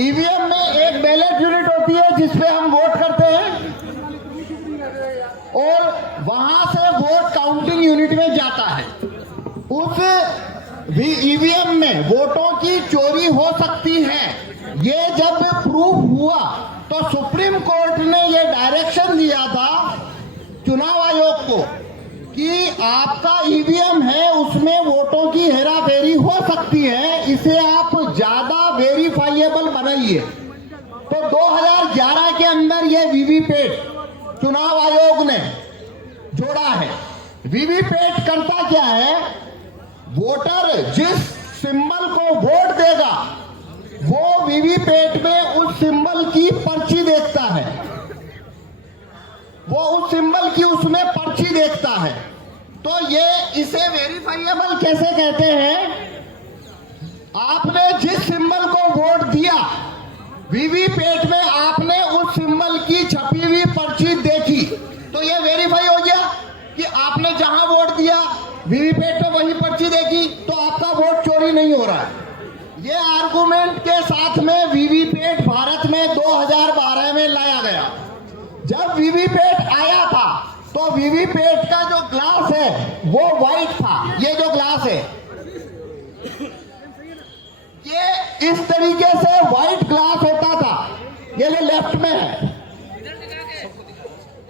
EVM में एक ballot unit होती है जिसपे हम वोट करते हैं और वहां से वोट काउंटिंग यूनिट में जाता है। उस ईवीएम में वोटों की चोरी हो सकती है। ये जब प्रूव हुआ तो सुप्रीम कोर्ट ने ये डायरेक्शन दिया था चुनाव आयोग को कि आपका ईवीएम है उसमें वोटों की हेराफेरी हो सकती है, इसे आप ज्यादा वेरीफाइएबल बनाइए। तो 2011 के अंदर ये वीवीपैट चुनाव आयोग ने जोड़ा है। वीवीपैट करता क्या है, वोटर जिस सिंबल को वोट देगा वो वीवीपैट में उस सिंबल की पर्ची देखता है, वो उस सिंबल की उसमें पर्ची देखता है। तो ये इसे वेरीफाइएबल कैसे कहते हैं, आपने जिस सिंबल को वोट दिया वीवीपैट में आपने उस सिंबल की छपी हुई पर्ची देखी तो ये वेरीफाई हो गया कि आपने जहां वोट दिया वीवीपैट में वही पर्ची देखी तो आपका वोट चोरी नहीं हो रहा है। ये आर्गुमेंट के साथ में वीवीपैट भारत में 2012 में लाया गया। जब वीवीपैट आया था तो वीवीपैट का जो ग्लास है वो व्हाइट था। ये जो ग्लास है ये इस तरीके से व्हाइट ग्लास होता था। ये जो लेफ्ट में है,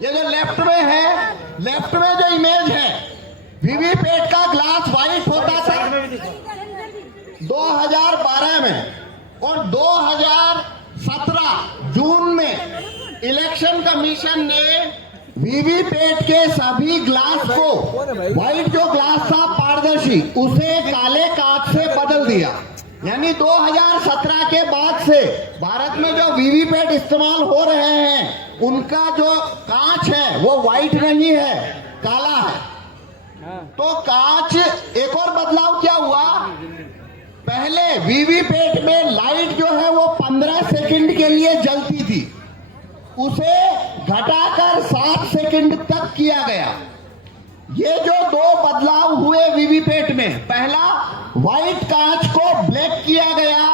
ये जो लेफ्ट में है, लेफ्ट में जो इमेज है वीवीपैट का ग्लास व्हाइट होता था 2012 में। और 2017 जून में इलेक्शन कमीशन ने वीवीपैट के सभी ग्लास को, व्हाइट जो ग्लास था पारदर्शी, उसे काले कांच से बदल दिया। यानी 2017 के बाद से भारत में जो वीवीपैट इस्तेमाल हो रहे हैं उनका जो कांच है वो व्हाइट नहीं है, काला है। तो कांच, एक और बदलाव क्या हुआ, पहले वीवीपैट में लाइट जो है वो 15 सेकंड के लिए जलती थी, उसे घटाकर 7 सेकंड तक किया गया। ये जो दो बदलाव हुए वीवीपैट में, पहला व्हाइट कांच को ब्लैक किया गया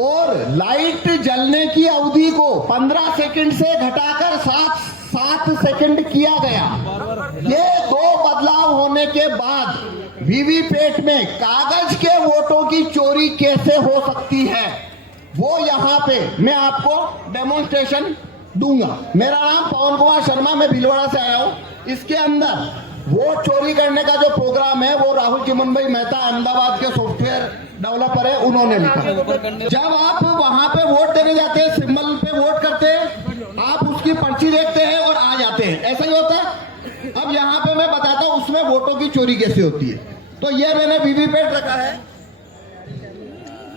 और लाइट जलने की अवधि को 15 सेकंड से घटाकर 7 सेकंड किया गया। ये दो बदलाव होने के बाद वीवीपैट में कागज के वोटों की चोरी कैसे हो सकती है वो यहाँ पे मैं आपको डेमोन्स्ट्रेशन दूंगा। मेरा नाम पवन कुमार शर्मा, मैं भीलवाड़ा से आया हूँ। इसके अंदर वोट चोरी करने का जो प्रोग्राम है वो राहुल चिमन भाई मेहता अहमदाबाद के सॉफ्टवेयर डेवलपर है, उन्होंने लिखा। जब आप वहां पे वोट देने जाते हैं, सिंबल पे वोट करते हैं, आप उसकी पर्ची देखते हैं और आ जाते हैं, ऐसा ही होता है। अब यहाँ पे मैं बताता हूँ उसमें वोटों की चोरी कैसे होती है। तो ये मैंने वीवीपैट रखा है,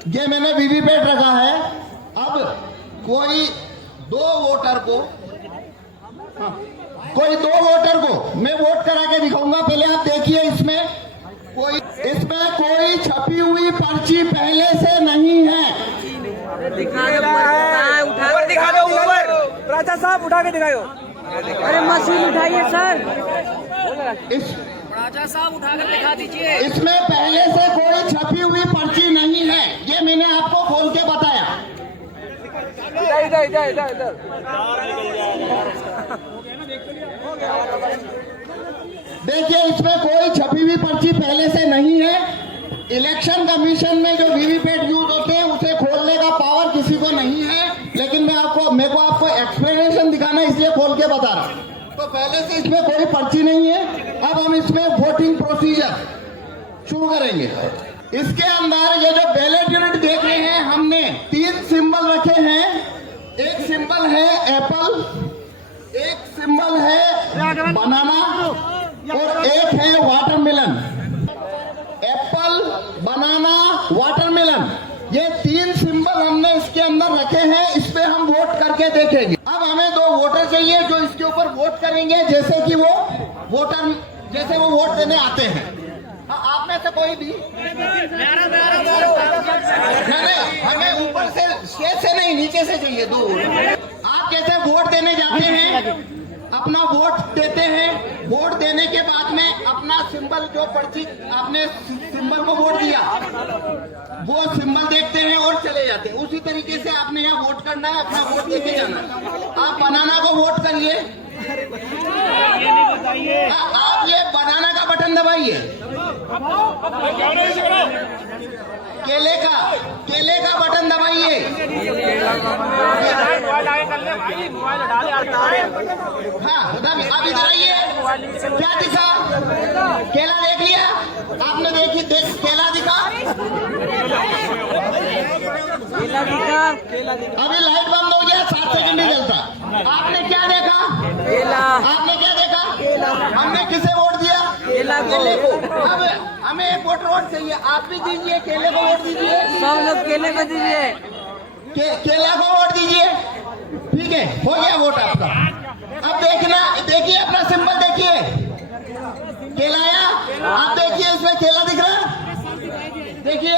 ये मैंने वीवीपैट रखा है। अब कोई दो वोटर को मैं वोट करा के दिखाऊंगा। पहले आप देखिए, इसमें कोई छपी हुई पर्ची पहले से नहीं है। दिखा दो ऊपर, राजा साहब उठा के दिखाओ। अरे मशीन उठाइए सर, राजा साहब उठा कर दिखा दीजिए। इसमें पहले से कोई छपी हुई पर्ची नहीं है, ये मैंने आपको खोल के बताया। इधर देखिए, इसमें कोई छपी हुई पर्ची पहले से नहीं है। इलेक्शन कमीशन में जो वीवीपैट यूज होते हैं उसे खोलने का पावर किसी को नहीं है, लेकिन मेरे को आपको एक्सप्लेनेशन दिखाना इसलिए खोल के बता रहा हूं। तो पहले से इसमें कोई पर्ची नहीं है। अब हम इसमें वोटिंग प्रोसीजर शुरू करेंगे। इसके अंदर ये जो बैलेट यूनिट देख रहे हैं, हमने 3 सिंबल रखे हैं। एक सिंबल है एप्पल, एक सिंबल है बनाना और एक है वाटरमेलन। एप्पल, बनाना, वाटरमेलन, ये 3 सिंबल हमने इसके अंदर रखे हैं। इस पे हम वोट करके देखेंगे। अब हमें 2 वोटर चाहिए जो इसके ऊपर वोट करेंगे, जैसे कि वो वोट देने आते हैं। आप में से कोई भी हमें ऊपर से स्टेज से नहीं, नीचे से चाहिए 2। आप कैसे वोट देने जाते हैं, अपना वोट देते हैं, वोट देने के बाद में अपना सिंबल जो पर्ची आपने सिंबल को वोट दिया, वो सिंबल देखते हैं और चले जाते हैं। उसी तरीके से आपने यहाँ वोट करना है, अपना वोट लेके जाना है। आप बनाना को वोट करिए, आप ये बनाना का बटन दबाइए, केले का बटन दबाइए। हाँ आप इधर आइए, क्या दिखा? केला देख लिया आपने? केला दिखा? अभी लाइट बंद हो गया, 7 सेकंड ही चलता। आपने क्या देखा? आपने क्या देखा? हमने किसे वोट दिया? केले को। अब हमें एक वोट चाहिए, आप भी दीजिए, केले को वोट दीजिए। सब लोग केले को दीजिए, केला को वोट दीजिए। ठीक है, हो गया वोट आपका। अब देखिए अपना सिंबल देखिए, केला आया। आप देखिए इसमें केला दिख रहा है, देखिए।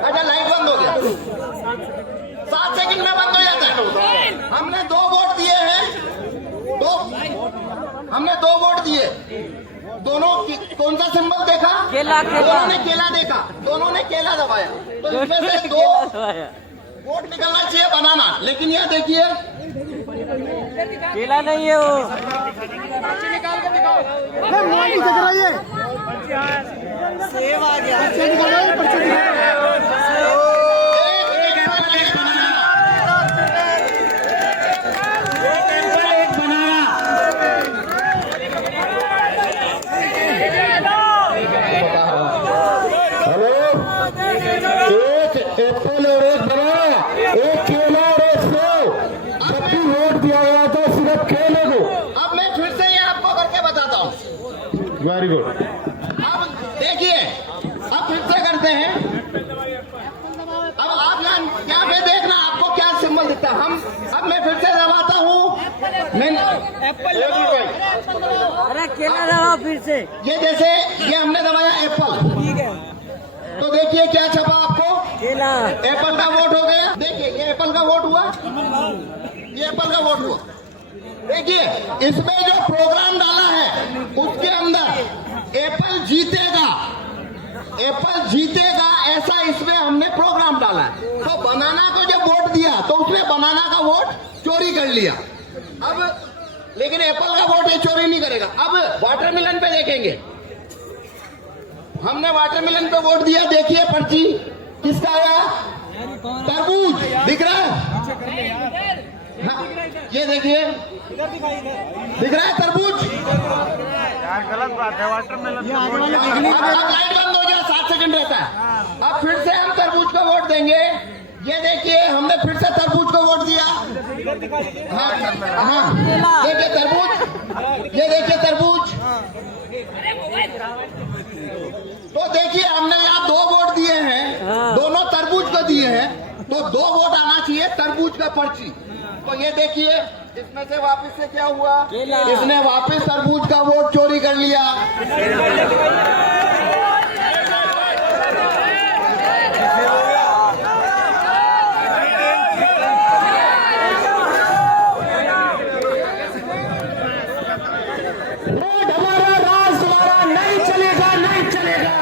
अच्छा लाइट बंद हो गया, 7 सेकंड में बंद हो जाता है। हमने 2 वोट दिए हैं, हमने 2 वोट दिए। दोनों कौन सा सिंबल देखा? केला। दोनों ने केला देखा, दोनों ने केला दबाया, तो इसमें से 2 वोट निकलना चाहिए बनाना। लेकिन यह देखिए केला नहीं है वो। सेब आ गया। एप्पल और एक बनाना, एक केला और एक सेब। जब भी वोट दिया गया था सिर्फ केले को। अब मैं फिर से ये आपको करके बताता हूँ। Very good. अब देखिए, अब फिर से करते हैं। अब आप यहाँ पे देखना आपको क्या सिंबल दिखता है। अब मैं फिर से दबाता हूँ। अरे केला दबाओ फिर से। ये जैसे ये हमने दबाया एप्पल, तो देखिए क्या छपा आपको? केला। एप्पल का वोट हो गया। देखिए ये एप्पल का वोट हुआ, ये एप्पल का वोट हुआ। देखिए इसमें जो प्रोग्राम डाला है उसके अंदर एप्पल जीतेगा ऐसा इसमें हमने प्रोग्राम डाला है। तो बनाना को जब वोट दिया तो उसने बनाना का वोट चोरी कर लिया। अब लेकिन एप्पल का वोट ये चोरी नहीं करेगा। अब वाटरमेलन पे देखेंगे, हमने वाटरमेलन पे वोट दिया। देखिए पर्ची किसका आया? तरबूज दिख रहा है? हाँ, ये देखिए दिख रहा है तरबूज। यार गलत बात है, वाटरमेलन लाइट बंद हो गया, 7 सेकंड रहता है। अब फिर से हम तरबूज का वोट देंगे। ये देखिए हमने फिर से तरबूज को वोट दिया। हाँ देखिए तरबूज, ये देखिए तरबूज। तो देखिए हमने यहाँ 2 वोट दिए हैं, दोनों तरबूज को दिए हैं, तो 2 वोट आना चाहिए तरबूज का पर्ची। तो ये देखिए इसमें से वापस से क्या हुआ? इसने वापस तरबूज का वोट चोरी कर लिया। वोट हमारा, राज हमारा। नहीं चलेगा, नहीं चलेगा।